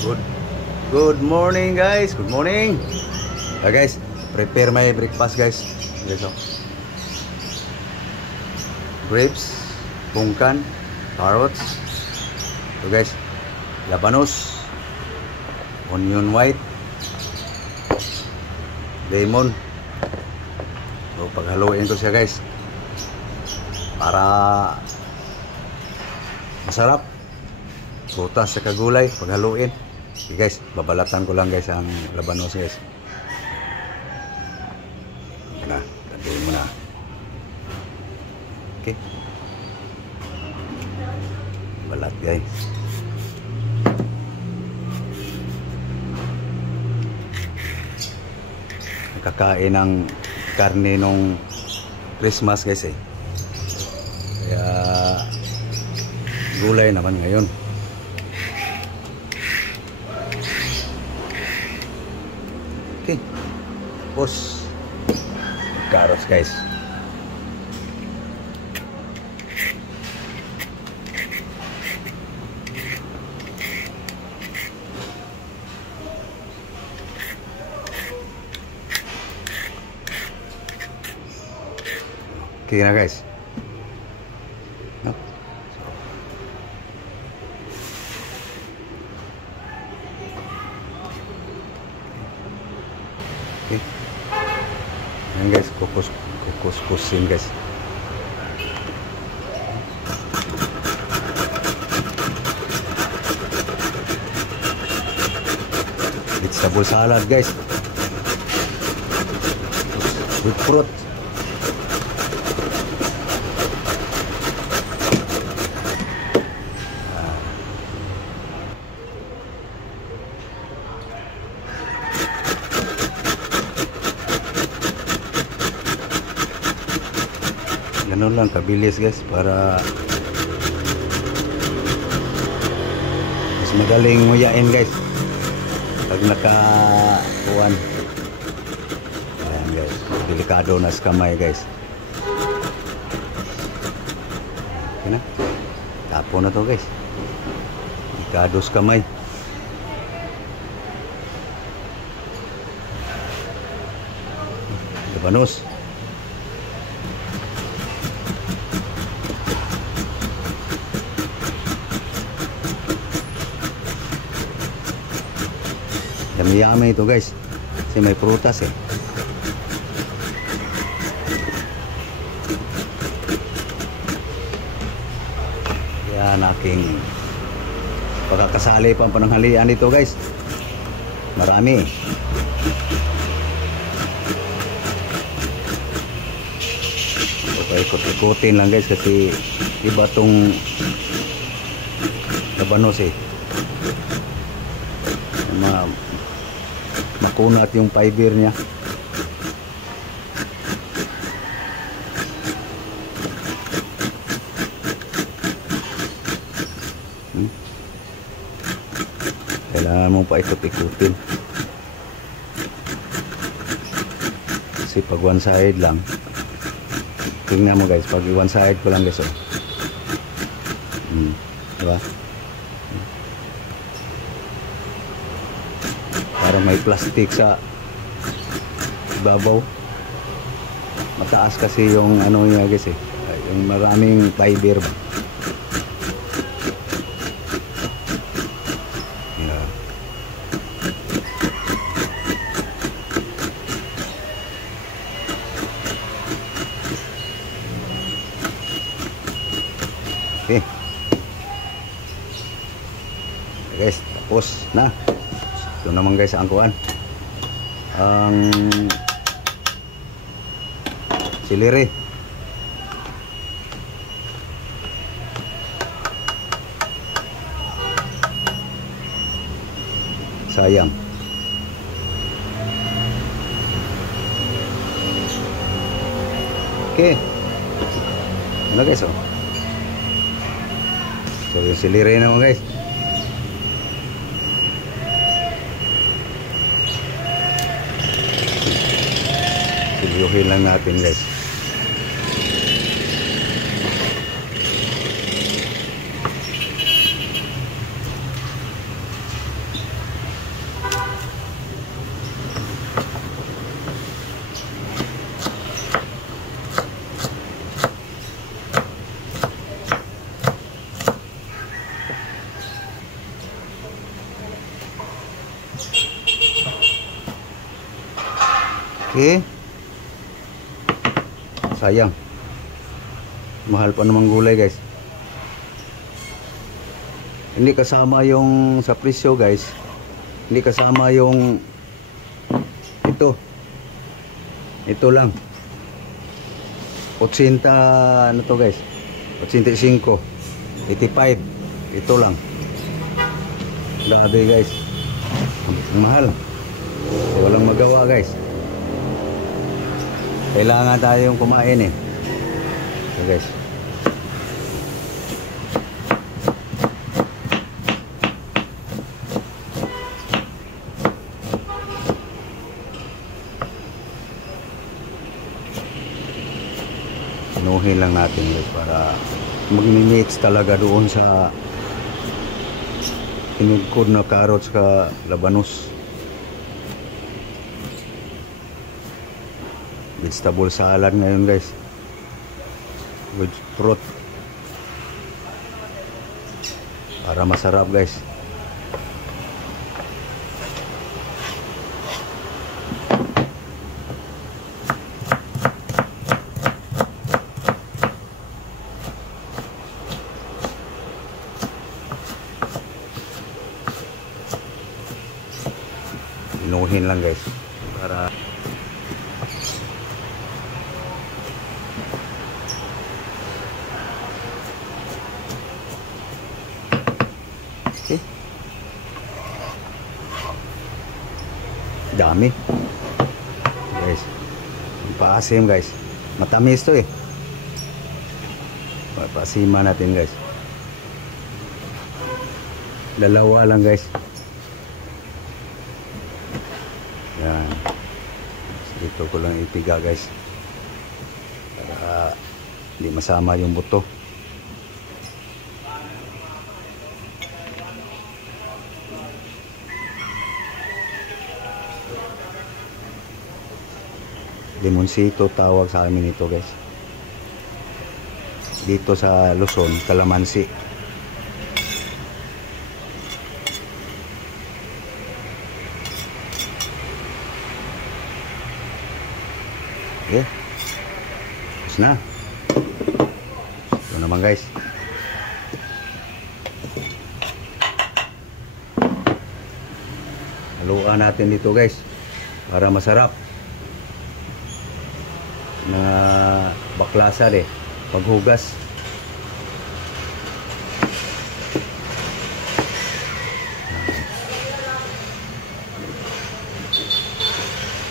Good Good morning guys. Good morning. Guys, prepare my breakfast guys. Guys, oh. Grapes, bungkan, carrots. So guys, labanos, onion white, lemon. So paghaluin ko siya guys para masarap. Prutas sa kagulay paghaluin. Okay guys, babalatan ko lang guys ang labanos guys. Na, tanduin mo na. Okay. Balat guys. Nakakain ng karne nung Christmas guys eh. Kaya gulay naman ngayon. Okay. Tapos carrots guys. Okay na guys. No? Okay. Ayan guys, kukuskusin guys. Vegetable salad guys. With fruit. Ganun lang kabilis guys para mas madaling nguyain guys pag nakakuan. Ayan guys, delikado na sa kamay guys. Okay na, tapo na to guys, delikado sa kamay. Labanos. Yummy ito guys kasi may prutas eh. Yan aking pagkakasali pa ang pananghalian dito guys. Marami. Ikot-ikutin lang guys kasi iba tong labanos eh. Makunat yung fiber niya. Kailangan mo pa ikot-ikutin kasi pag one side lang, tingnan mo guys, pag one side ko lang guys oh. Diba? Parang may plastic sa ibabaw. Mataas kasi yung ano niya guys eh, yung maraming fiber ba. Yeah. Okay guys, tapos na. Ito naman guys ang kuan, ang celery. Sayang. Okay. Ano guys oh. So yung celery naman guys. Silyohin lang natin guys. Okay. Sayang. Mahal pa namang gulay guys. Hindi kasama yung sa presyo guys. Hindi kasama yung ito. Ito lang. 80 ano to guys? 85. 85. Ito lang. Grabe guys. Ang mahal. Walang magawa guys. Kailangan tayong kumain eh. So guys. Inuhin lang natin guys para magmi-mix talaga doon sa tinudkod na carrots ka labanos. Vegetable salad ngayon guys with fruit para masarap guys. Inuhin lang guys para okay. Dami guys. Paasim guys. Matamis to eh. Paasiman natin guys. Dalawa lang guys. Yan. Dito ko lang ipiga guys. Para hindi masama yung buto. Limonsito tawag sa amin ito guys. Dito sa Luzon, kalamansi. Okay. Tapos na. Ito naman guys. Haluan natin dito guys. Para masarap. Na baklasan eh. Paghugas.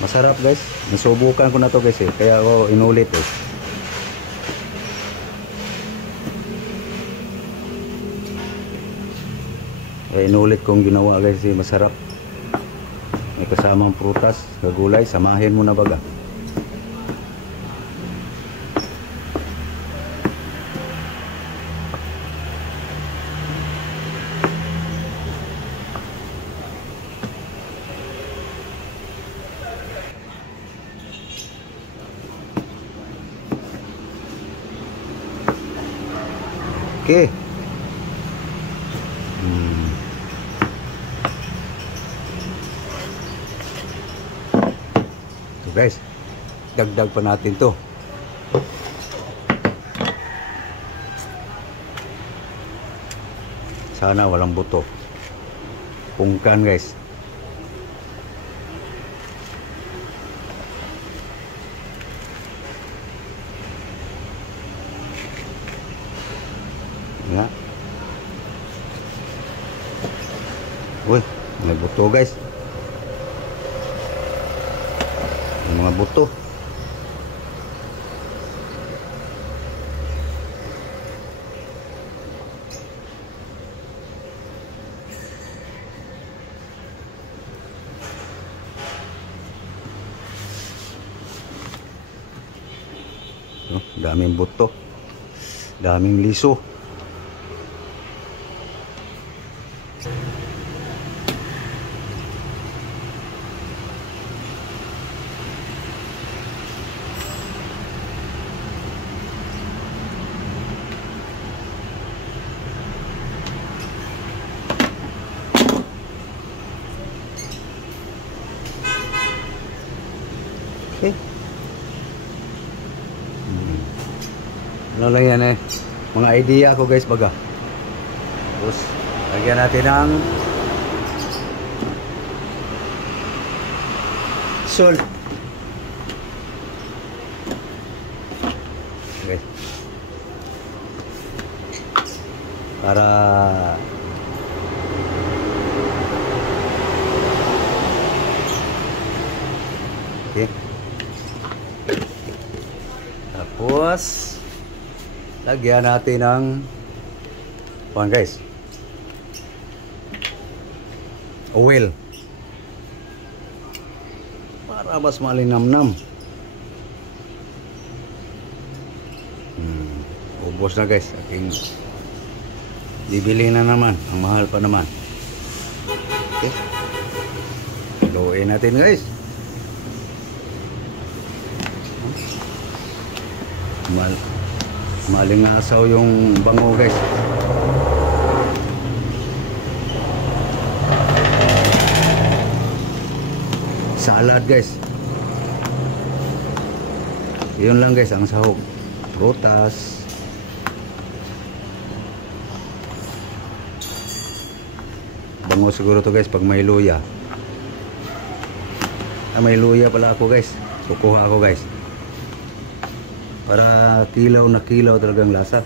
Masarap guys. Nasubukan ko na to guys eh. Kaya ako inulit eh. Kaya inulit kong ginawa guys eh. Masarap. May kasamang prutas, kagulay. Samahin mo na baga. Okay. So guys, dagdag pa natin to. Sana walang buto. Pungkan guys. Nga. Uy, may buto guys. May mga buto. Daming buto. Daming liso. Okay. Ano lang yan eh. Mga idea ko guys baga. Tapos, lagyan natin ng salt. Okay. Para okay. Tapos lagyan natin ng guys, oil para mas malinamnam. Ubos na guys, ating bibili na naman, ang mahal pa naman. Okay, haluin natin guys. Malingasaw yung bango guys. Salad guys. Yun lang guys ang sahog. Prutas. Bango siguro to guys pag may luya. May luya pala ako guys. Kukuha ako guys. Para kilaw na kilaw talagang lasa.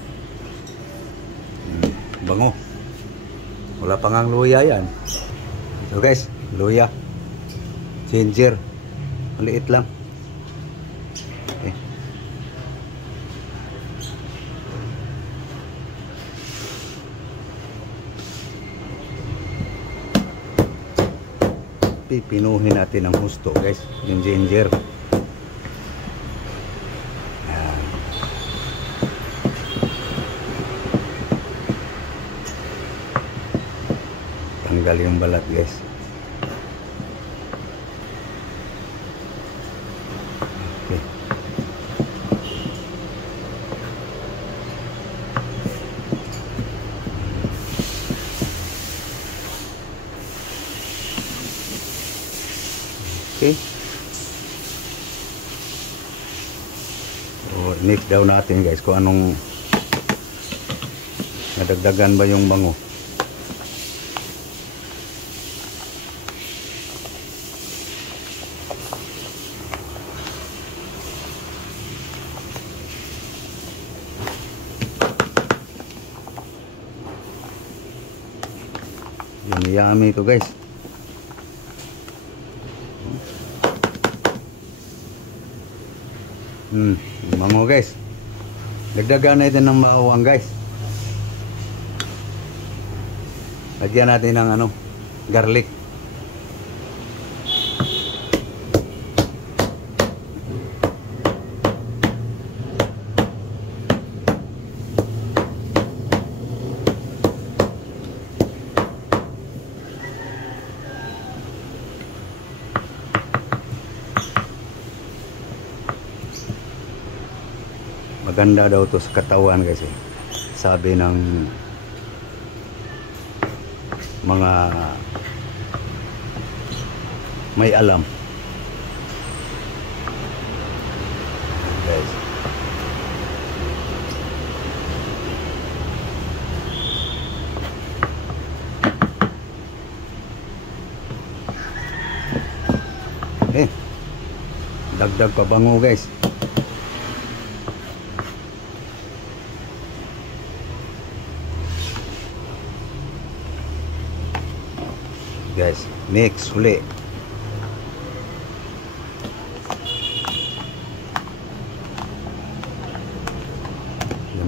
Bango. Wala pang ang luya yan. So guys, luya. Ginger. Maliit lang. Okay. Pipinuhin natin ng husto guys. Yung ginger. Tanggal yung balat guys. Okay. Okay. So, mix daw natin guys kung anong nadagdagan ba yung bango. Yummy to guys. Mango guys. Dagdagan natin ng bawang guys. Lagyan natin ng ano, garlic. Maganda daw to sa katawan guys eh. Sabi ng mga may alam guys. Dagdag pa bango guys. Guys, mix uli.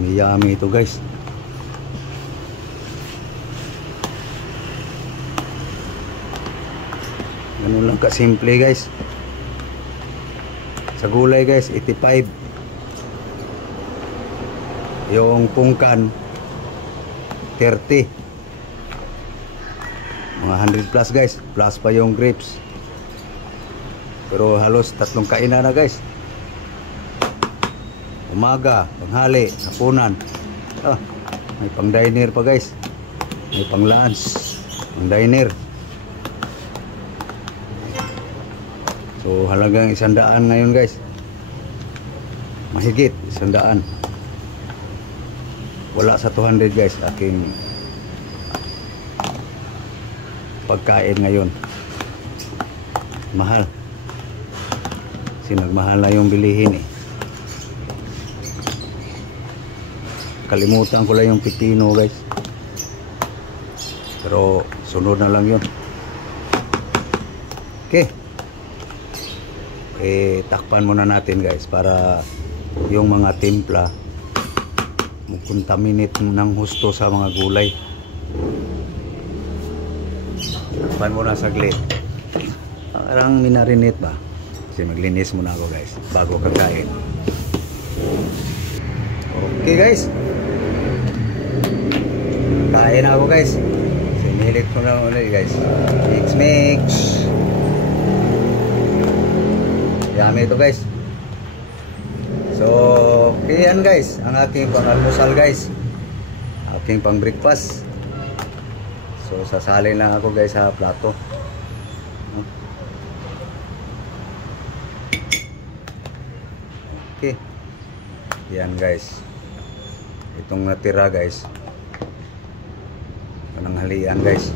Yummy ito guys. Ganun lang kasimple guys. Sa gulay guys, 85. Yung pungkan 30. Mga 100 plus guys, plus pa yung grapes. Pero halos 3 kainan na guys. Umaga, tanghali, hapunan. May pang diner pa guys. May pang lunch, pang diner. So halagang 100 ngayon guys. Mahigit 100. Wala sa 200 guys aking pagkain ngayon. Mahal. Kasi nagmahal na yung bilihin eh. Kalimutan ko lang yung pipino guys. Pero sunod na lang yun. Okay. Takpan muna natin guys para yung mga timpla contaminate ng husto sa mga gulay. Takpan muna saglit. Parang minarinate ba? Kasi maglinis muna ako guys bago kakain. Okay guys. Kain ako guys. Sinilit ko na ulit guys. Mix. Yummy ito guys. So, okay yan guys. Ang aking pang-almusal guys. Aking pang-breakfast. So, sasalin lang ako guys sa plato. Okay. Yan guys. Itong natira guys. Pananghalian guys.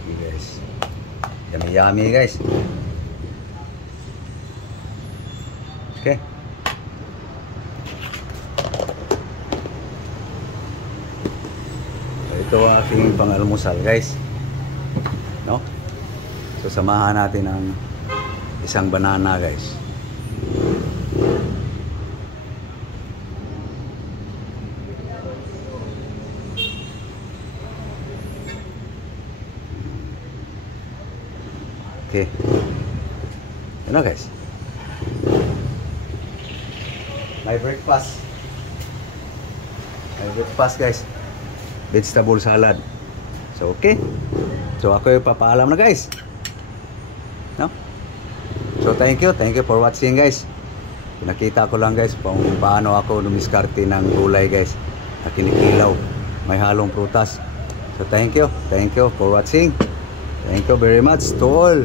Okay guys. Yummy guys. Okay. So, ito ang aking pang-almusal guys. No? So samahan natin ang isang banana guys. Okay. Yun na guys. My breakfast. My breakfast guys. Vegetable salad. So okay. So ako yung papaalam na guys. No? So thank you for watching guys. Pinakita ko lang guys kung paano ako dumiskarte ng gulay guys na kinikilaw. May halong prutas. So thank you for watching. Thank you very much to all.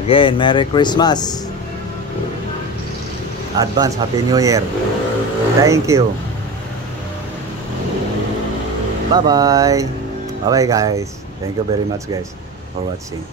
Again, Merry Christmas. Advance Happy New Year. Thank you. Bye bye. Bye bye guys. Thank you very much guys for watching.